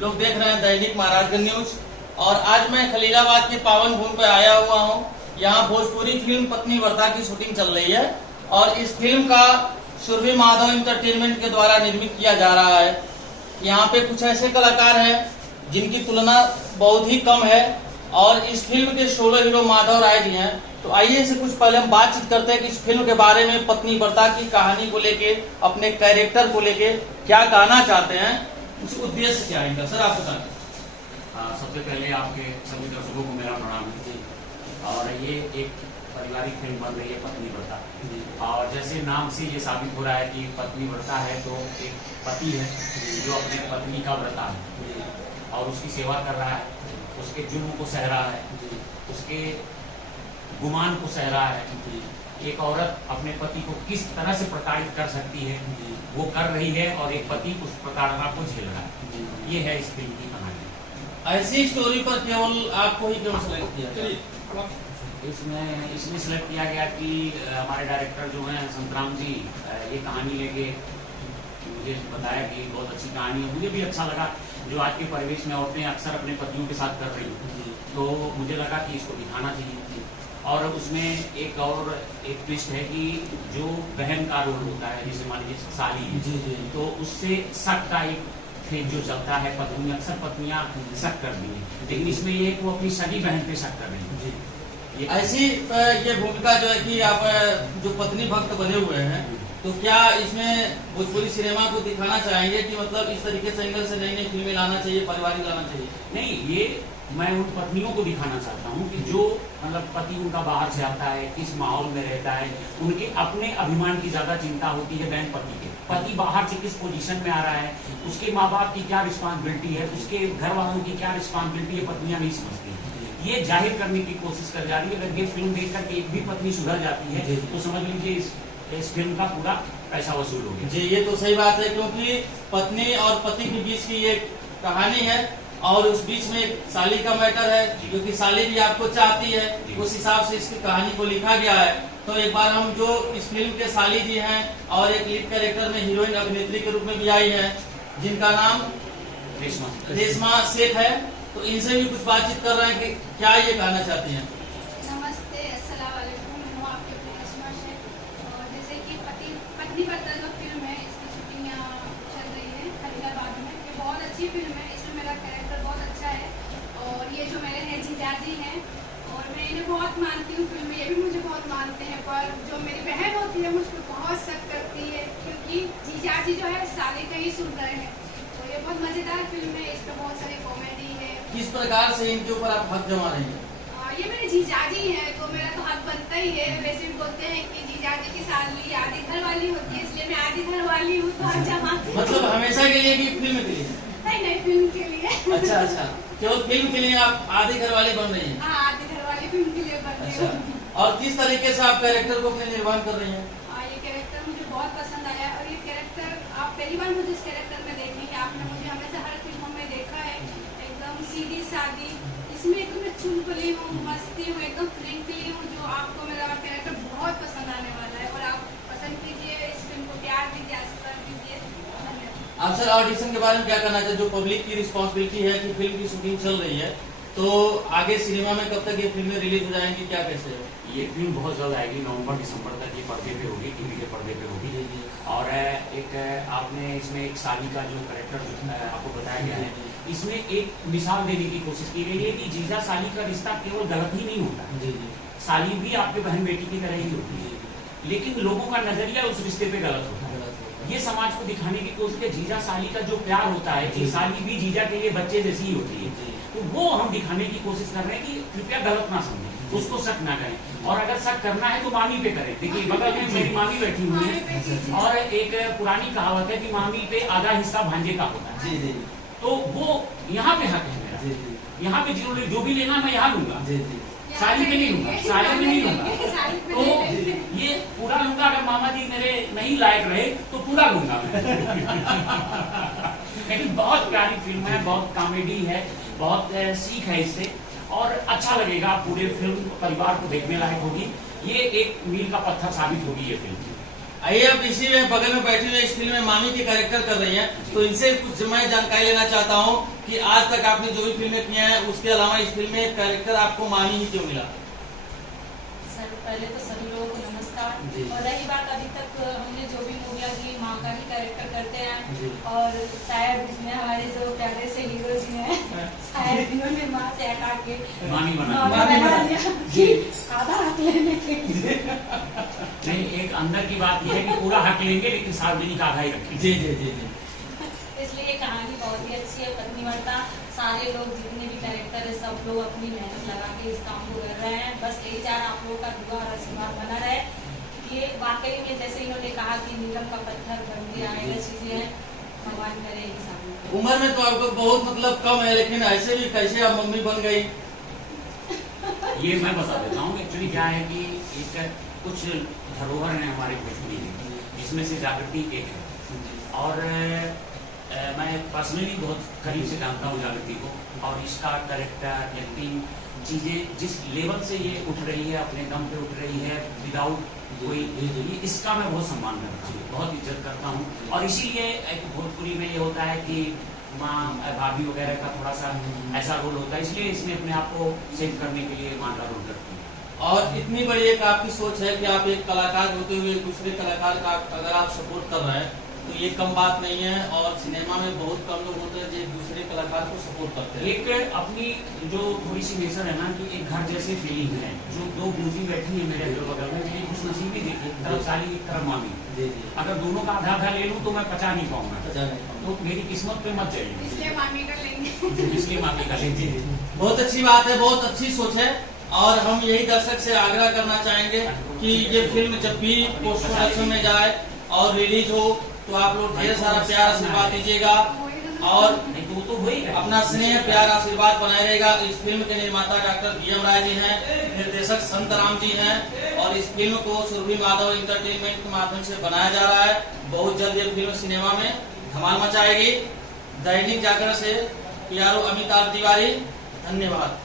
लोग देख रहे हैं दैनिक महाराजगंज न्यूज। और आज मैं खलीलाबाद की पावन भूमि पर आया हुआ हूं। यहां भोजपुरी फिल्म पत्नी व्रता की शूटिंग चल रही है और इस फिल्म का सुरभि माधव एंटरटेनमेंट के द्वारा निर्मित किया जा रहा है। यहाँ पे कुछ ऐसे कलाकार हैं जिनकी तुलना बहुत ही कम है और इस फिल्म के 16 हीरो माधव राय जी हैं। तो आइए से कुछ पहले हम बातचीत करते हैं कि इस फिल्म के बारे में पत्नी व्रता की कहानी को लेके, अपने कैरेक्टर को लेके क्या कहना चाहते हैं, उस उद्देश्य क्या है। सर आप बताएं। सबसे पहले आपके सभी दर्शकों को मेरा प्रणाम है। और ये एक पारिवारिक फिल्म बन रही है पत्नी व्रता। और जैसे नाम से ये साबित हो रहा है कि पत्नी व्रता है तो एक पति है जो अपने पत्नी का व्रता है और उसकी सेवा कर रहा है, उसके जुर्म को सह रहा है, उसके गुमान को सह रहा है। एक औरत अपने पति को किस तरह से प्रताड़ित कर सकती है वो कर रही है और एक पति उस प्रताड़ना को झेल रहा है। ये है इस फिल्म की कहानी। ऐसी स्टोरी पर केवल आपको ही क्यों सेलेक्ट किया? इसमें इसलिए सिलेक्ट किया गया कि हमारे डायरेक्टर जो हैं संतराम जी ये कहानी लेके मुझे बताया कि बहुत अच्छी कहानी है। मुझे भी अच्छा लगा जो आज के परिवेश में औरतें अक्सर अपने पतियों के साथ कर रही हैं, तो मुझे लगा कि इसको दिखाना चाहिए। और उसमें एक और एक ट्विस्ट है कि जो बहन का रोल होता है, जैसे मान लीजिए साली है, तो उससे शक का एक फेज जो चलता है, पत्नी अक्सर पत्नियां शक कर दी है, लेकिन इसमें ये वो अपनी सगी बहन पे शक कर रही है। ऐसी ये भूमिका जो है कि आप जो पत्नी भक्त बने हुए हैं, तो क्या इसमें भोजपुरी सिनेमा को दिखाना चाहेंगे कि मतलब इस तरीके से एंगल से नई नई फिल्में लाना चाहिए, पारिवारिक लाना चाहिए? नहीं, ये मैं उन पत्नियों को दिखाना चाहता हूँ कि जो मतलब पति उनका बाहर से आता है, किस माहौल में रहता है, उनके अपने अभिमान की ज्यादा चिंता होती है बहन पति के। पति बाहर से किस पोजीशन में आ रहा है, उसके माँ बाप की क्या रिस्पॉन्सिबिलिटी है, उसके घर वालों की क्या रिस्पॉन्सिबिलिटी है, पत्नियां नहीं समझती। ये जाहिर करने की कोशिश कर जा रही है। अगर ये फिल्म देख करके एक भी पत्नी सुधर जाती है तो समझ लीजिए इस फिल्म का पूरा पैसा वसूल हो गया। जी, ये तो सही बात है, क्योंकि पत्नी और पति के बीच की ये कहानी है और उस बीच में एक साली का मैटर है, क्योंकि साली भी आपको चाहती है, उस हिसाब से इसकी कहानी को लिखा गया है। तो एक बार हम जो इस फिल्म के साली जी हैं और एक लीड कैरेक्टर में हीरोइन अभिनेत्री के रूप में भी आई है जिनका नाम रेशमा शेख है, तो इनसे भी कुछ बातचीत कर रहे हैं कि क्या ये कहना चाहती हैं। नमस्ते, अस्सलाम वालेकुम। मैं हूँ आपकी अपनी रेशमा शेख। और जैसे कि पत्नी व्रता जो फिल्म है, इसकी शूटिंग यहाँ चल रही है खलीलाबाद में। ये बहुत अच्छी फिल्म है, इसमें मेरा कैरेक्टर बहुत अच्छा है और ये जो मेरे हैं जीजाजी हैं और मैं इन्हें बहुत मानती हूँ फिल्म में, ये भी मुझे बहुत मानते हैं। पर जो मेरी बहन होती है मुझ पर बहुत शक करती है क्योंकि जीजाजी जो है साली का ही सुन रहे हैं। तो ये बहुत मज़ेदार फिल्म है, इसमें बहुत सारी कॉमेडी है। किस प्रकार से इनके ऊपर आप हक जमा रही हैं? ये मेरे जीजाजी हैं तो मेरा तो हक बनता ही है। वैसे भी बोलते हैं कि जीजाजी की साली आधी घर वाली होती है, इसलिए मैं आधी घर वाली हूँ तो हक जमाती हूँ। मतलब हमेशा के लिए कि फिल्म के लिए? नहीं, फिल्म के लिए। अच्छा, केवल फिल्म के लिए आप आधी घर वाली बन रही हैं? हाँ, आधी घर वाली फिल्म के लिए बन रही हूँ। और किस तरीके से आप कैरेक्टर को अपने निर्माण कर रही हैं? ये कैरेक्टर मुझे बहुत पसंद आया और ये कैरेक्टर आप पहली बार मुझे इस कैरेक्टर में देखेंगे। आपने मुझे हमेशा हर फिल्मों में देखा है, एकदम सीधी सादी। इसमें एकदम मैं चुलबुली हूँ, मस्ती हूँ, एकदम फ्रेंकली हूँ। जो आपको मेरा कैरेक्टर बहुत पसंद आने वाला है और आप पसंद कीजिए, इस फिल्म को प्यार दीजिए, आशीर्वाद दीजिए। धन्यवाद। आप सर ऑडिशन के बारे में क्या करना चाहिए? जो पब्लिक की रिस्पॉन्सिबिलिटी है कि फिल्म की शूटिंग चल रही है, तो आगे सिनेमा में कब तक ये फिल्में रिलीज हो जाएंगी, क्या कैसे है? ये फिल्म बहुत जल्द आएगी, नवंबर दिसंबर तक ये पर्दे पे होगी, टीवी के पर्दे पे होगी। और एक आपने इसमें एक साली का जो कैरेक्टर आपको बताया गया है, इसमें एक मिसाल देने की कोशिश की गई है कि जीजा साली का रिश्ता केवल गलत ही नहीं होता, साली भी आपके बहन बेटी की तरह ही होती है, लेकिन लोगों का नजरिया उस रिश्ते पे गलत होता है। ये समाज को दिखाने की कोशिश है। जीजा साली का जो प्यार होता है, साली भी जीजा के लिए बच्चे जैसी ही होती है, तो वो हम दिखाने की कोशिश कर रहे हैं कि कृपया गलत ना समझें, उसको शक ना करें, और अगर शक करना है तो मामी पे करें। देखिए बगल में मेरी मामी बैठी हुई है और एक पुरानी कहावत है कि मामी पे आधा हिस्सा भांजे का होता है, तो वो यहाँ पे हक है मेरा, यहाँ पे जो भी लेना मैं यहाँ लूंगा, साली में नहीं लूंगा, साली में नहीं लूंगा, तो ये पूरा लूंगा। अगर मामा जी मेरे नहीं लायक रहे तो पूरा लूंगा मैं। लेकिन बहुत प्यारी फिल्म है, बहुत कॉमेडी है, बहुत सीख है इससे और अच्छा लगेगा। पूरे फिल्म परिवार को देखने लायक होगी। ये एक मील का पत्थर साबित होगी ये फिल्म। आइए अब इसी में बगल में बैठी हुई इस फिल्म में मामी के कैरेक्टर कर रही हैं, तो इनसे कुछ मैं जानकारी लेना चाहता हूँ कि आज तक आपने जो भी फिल्में की हैं उसके अलावा इस फिल्म में कैरेक्टर आपको मामी ही क्यों मिला? सर पहले तो सभी लोगों को नमस्कार। जी। और रही बात, अभी तक हमने जो भी मूवियाँ की माँ का ही कैरेक्टर करते जी। हैं, और शायद इसमें हमारे जो प्यारे से हीरो जी हैं शायद इन्होंने माँ से हटा के मामी बना मामी दिया। बना दिया जी। आधा हक लेने के लिए। नहीं, एक अंदर की बात यह है कि पूरा हक लेंगे लेकिन सार्वजनिक आधा ही रखेंगे। जी जी जी जी। इसलिए ये कहानी बहुत ही अच्छी है। पत्नीव्रता सारे लोग जितने भी कैरेक्टर है सब लोग अपनी मेहनत लगा के इस काम को कर रहे हैं। बस यही चाह आप लोगों का दुआ और आशीर्वाद बना रहे। ये वाकई में जैसे इन्होंने कहा कि नीलम का पत्थर बन के आएगा, चीजें हैं, भगवान करे यही सामने। उम्र में तो आपको बहुत मतलब कम है, लेकिन ऐसे भी कैसे आप मम्मी बन गई? ये मैं बता देता हूँ। एक्चुअली क्या है कि एक कुछ धरोहर है हमारे भोजपुरी में, जिसमें से जागृति एक है। और मैं पर्सनली बहुत करीब से जानता हूँ जागृति को, और इसका कैरेक्टर एक्टिंग चीजें जिस लेवल से ये उठ रही है, अपने दम पे उठ रही है, विदाउट कोई, इसका मैं बहुत सम्मान करता हूँ, बहुत इज्जत करता हूँ। और इसीलिए एक भोजपुरी में ये होता है कि माँ भाभी वगैरह का थोड़ा सा ऐसा रोल होता है, इसलिए इसमें अपने आप को सेव करने के लिए माँ का रोल करती है। और इतनी बड़ी एक आपकी सोच है कि आप एक कलाकार होते हुए दूसरे कलाकार का अगर आप सपोर्ट कर रहे हैं तो ये कम बात नहीं है। और सिनेमा में बहुत कम लोग होते हैं जो एक दूसरे कलाकार को सपोर्ट करते हैं। एक अपनी जो थोड़ी सी नेचर है ना कि एक घर जैसे फीलिंग है। जो दो ब्यूटी बैठी है मेरे घर बगल में, मेरी खुशनसीबी देखिए, एक तरफ साली एक तरफ मामी। जी जी। अगर दोनों का आधा आधा ले लूँ तो मैं पचा नहीं पाऊंगा, पता नहीं। तो मेरी किस्मत पे मत जाइए, इसलिए मामी कर लेंगे। इसलिए मामी का लीजिए। बहुत अच्छी बात है, बहुत अच्छी सोच है। और हम यही दर्शक से आग्रह करना चाहेंगे कि ये फिल्म जब भी पोस्ट प्रोडक्शन में जाए और रिलीज हो तो आप लोग ढेर सारा प्यार आशीर्वाद दीजिएगा और नहीं तो वो तो हो ही रहा है। अपना स्नेह प्यार आशीर्वाद बनाए रहेगा। इस फिल्म के निर्माता डॉक्टर बी.एम. राय जी हैं, निर्देशक संतराम जी हैं, और इस फिल्म को सुरभि माधव इंटरटेनमेंट के माध्यम से बनाया जा रहा है। बहुत जल्द ये फिल्म सिनेमा में धमाल मचाएगी। दैनिक जागरण से PRO अमिताभ तिवारी, धन्यवाद।